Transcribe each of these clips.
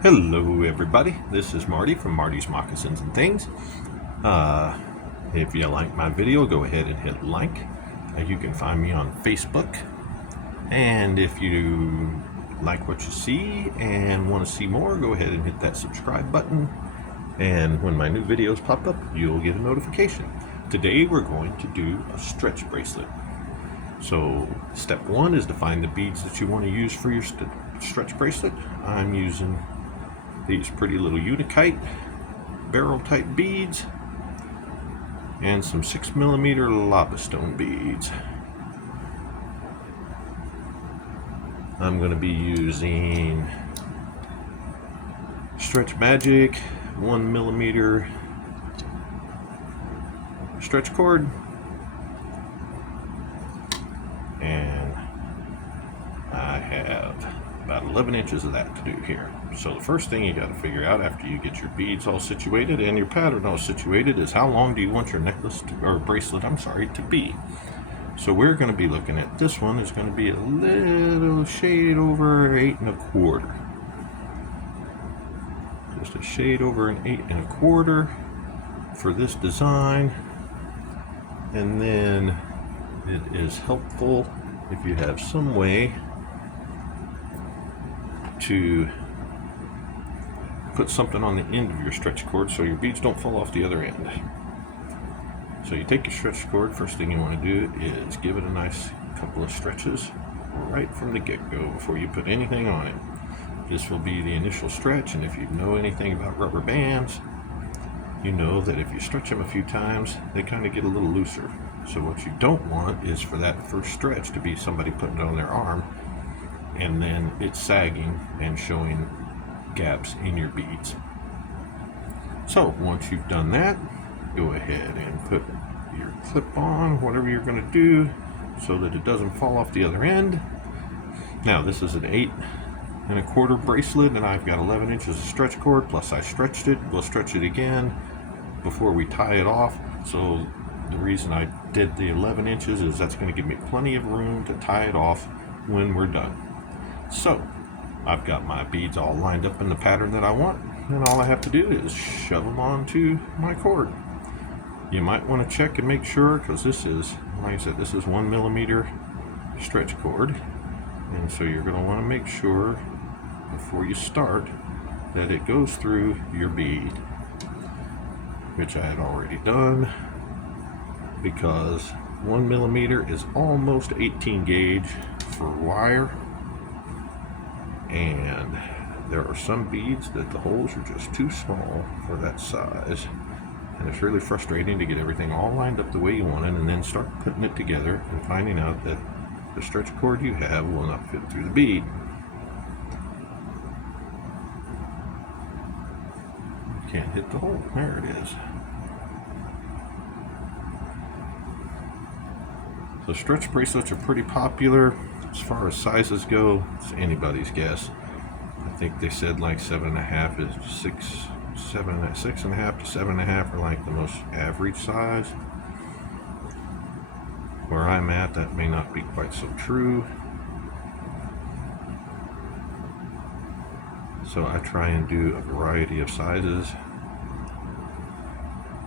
Hello everybody, this is Marty from Marty's Moccasins and Things. If you like my video, go ahead and hit like. You can find me on Facebook. And if you like what you see and want to see more, go ahead and hit that subscribe button. And when my new videos pop up, you'll get a notification. Today we're going to do a stretch bracelet. So step one is to find the beads that you want to use for your stretch bracelet. I'm using these pretty little Unikite barrel type beads and some 6mm lava stone beads. I'm going to be using Stretch Magic 1mm stretch cord, and I have about 11 inches of that to do here. So the first thing you got to figure out after you get your beads all situated and your pattern all situated is how long do you want your necklace or bracelet, to be. So we're going to be looking at this one. Is going to be a little shade over 8 1/4. Just a shade over an 8 1/4 for this design. And then it is helpful if you have some way to put something on the end of your stretch cord so your beads don't fall off the other end. So you take your stretch cord, first thing you want to do is give it a nice couple of stretches right from the get-go before you put anything on it. This will be the initial stretch, and if you know anything about rubber bands, you know that if you stretch them a few times, they kind of get a little looser. So what you don't want is for that first stretch to be somebody putting it on their arm and then it's sagging and showing gaps in your beads. So once you've done that, go ahead and put your clip on, whatever you're going to do, so that it doesn't fall off the other end. Now this is an 8 1/4 bracelet, and I've got 11 inches of stretch cord, plus I stretched it. We'll stretch it again before we tie it off. So the reason I did the 11 inches is that's going to give me plenty of room to tie it off when we're done. So I've got my beads all lined up in the pattern that I want, and all I have to do is shove them onto my cord. You might want to check and make sure, because this is, like I said, this is 1mm stretch cord, and so you're going to want to make sure before you start that it goes through your bead, which I had already done, because 1mm is almost 18 gauge for wire, and there are some beads that the holes are just too small for that size, and it's really frustrating to get everything all lined up the way you want it and then start putting it together and finding out that the stretch cord you have will not fit through the bead. Can't hit the hole. There it is. So stretch bracelets are pretty popular. As far as sizes go, it's anybody's guess. I think they said like 7.5 is 6.5 to 7.5 are like the most average size. Where I'm at, that may not be quite so true. So I try and do a variety of sizes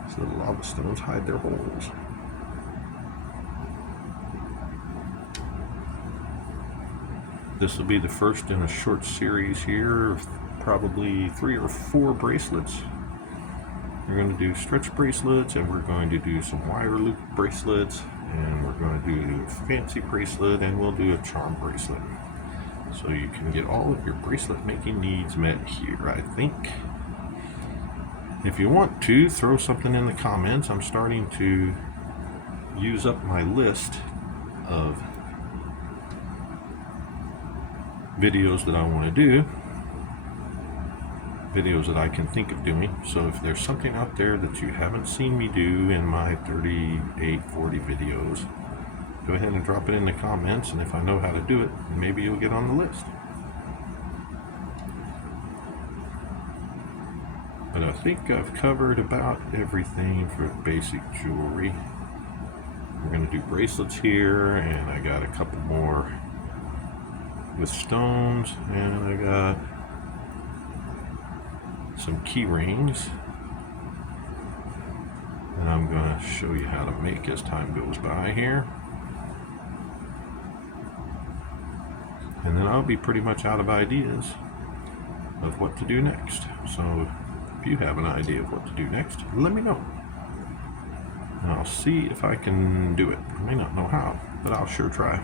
so the lava stones hide their holes. This will be the first in a short series here of probably 3 or 4 bracelets. We're going to do stretch bracelets, and we're going to do some wire loop bracelets, and we're going to do a fancy bracelet, and we'll do a charm bracelet. So you can get all of your bracelet making needs met here, I think. If you want to, throw something in the comments. I'm starting to use up my list of videos that I want to do, videos that I can think of doing. So if there's something out there that you haven't seen me do in my 38, 40 videos, go ahead and drop it in the comments, and if I know how to do it, maybe you'll get on the list. But I think I've covered about everything for basic jewelry. We're going to do bracelets here, and I got a couple more with stones, and I got some key rings. And I'm going to show you how to make as time goes by here. And then I'll be pretty much out of ideas of what to do next. So if you have an idea of what to do next, let me know. And I'll see if I can do it. I may not know how, but I'll sure try.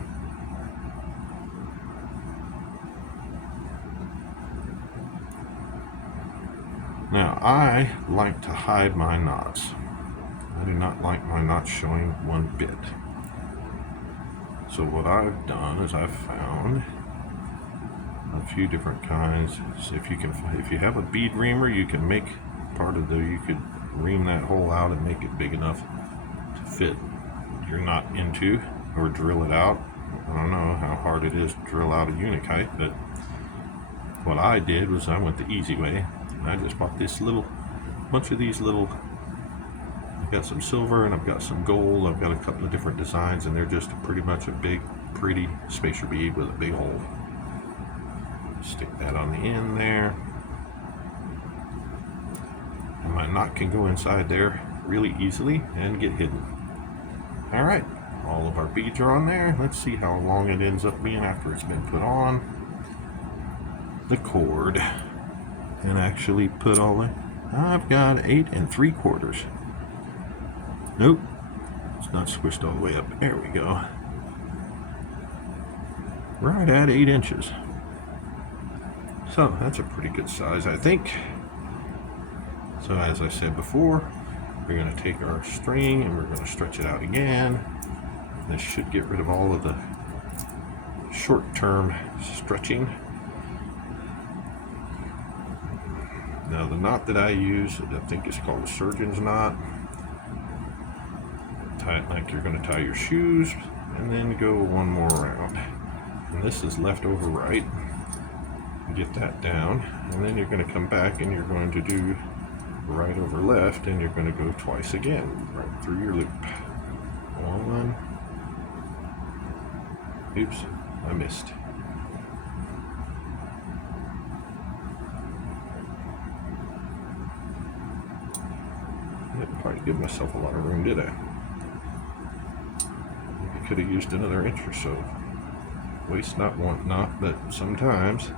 Now, I like to hide my knots. I do not like my knots showing one bit. So what I've done is I've found a few different kinds. So if you have a bead reamer, you can make you could ream that hole out and make it big enough to fit your knot into, or drill it out. I don't know how hard it is to drill out a unakite, but what I did was I went the easy way. I just bought this bunch of these little. I've got some silver and I've got some gold. I've got a couple of different designs, and they're just pretty much a big, pretty spacer bead with a big hole. Stick that on the end there. And my knot can go inside there really easily and get hidden. Alright, all of our beads are on there. Let's see how long it ends up being after it's been put on the cord. And actually put all the... I've got 8 3/4. Nope, it's not squished all the way up. There we go. Right at 8 inches. So that's a pretty good size, I think. So as I said before, we're going to take our string and we're going to stretch it out again. This should get rid of all of the short-term stretching. Now the knot that I use, I think it's called a surgeon's knot. Tie it like you're going to tie your shoes, and then go one more round. And this is left over right. Get that down, and then you're going to come back and you're going to do right over left, and you're going to go twice again, right through your loop. One. Oops, I missed. I didn't quite give myself a lot of room, did I? I could have used another inch or so. Waste not, want not, but sometimes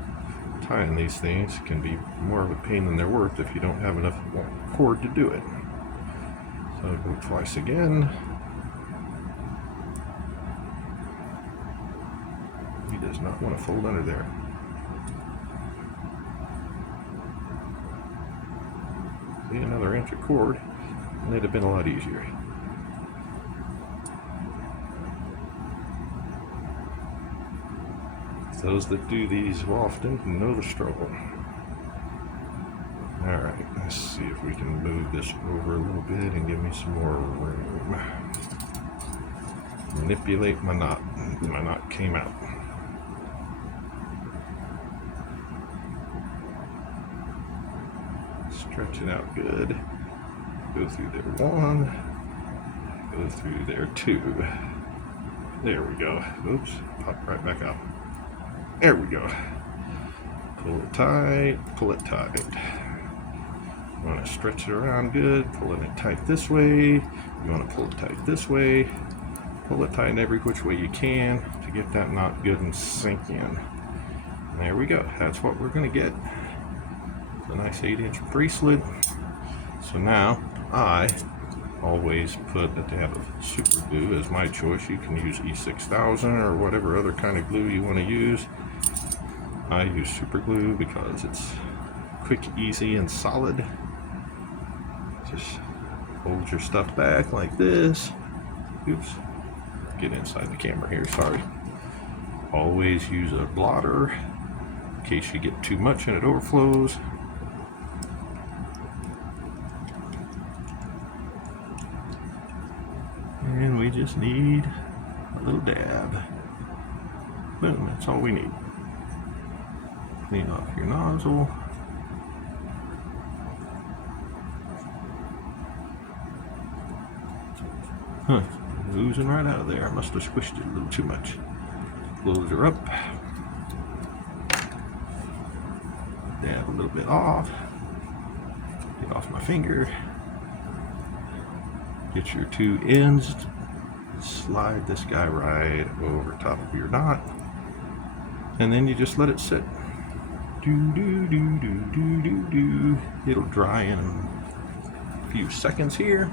tying these things can be more of a pain than they're worth if you don't have enough cord to do it. So go twice again. He does not want to fold under there. See, another inch of cord, and it'd have been a lot easier. Those that do these often know the struggle. Alright, let's see if we can move this over a little bit and give me some more room. Manipulate my knot. My knot came out. Stretch it out good. Go through there 1. Go through there 2. There we go. Oops, pop right back up. There we go. Pull it tight, pull it tight. You want to stretch it around good, pulling it tight this way. You want to pull it tight this way. Pull it tight in every which way you can to get that knot good and sink in. And there we go. That's what we're going to get. It's a nice 8-inch bracelet. So now I always put that they have a super glue as my choice. You can use E6000 or whatever other kind of glue you want to use. I use super glue because it's quick, easy, and solid. Just hold your stuff back like this. Oops, get inside the camera here, sorry. Always use a blotter in case you get too much and it overflows. And we just need a little dab. Boom, that's all we need. Clean off your nozzle. Huh, oozing right out of there. I must have squished it a little too much. Close her up. Dab a little bit off. Get off my finger. Get your two ends. Slide this guy right over top of your knot. And then you just let it sit. Do do do do do do do. It'll dry in a few seconds here.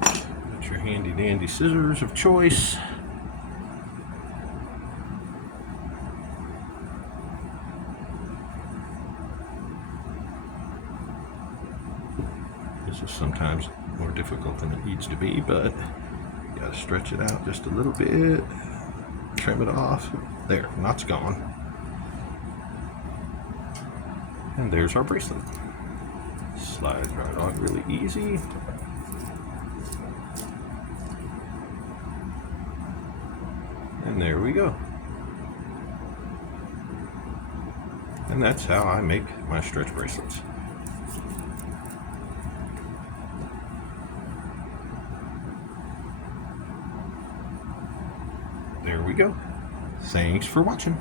Get your handy dandy scissors of choice. This is sometimes more difficult than it needs to be, but you gotta stretch it out just a little bit. Trim it off. There, knot's gone. And there's our bracelet. Slides right on really easy. And there we go. And that's how I make my stretch bracelets. There we go. Thanks for watching.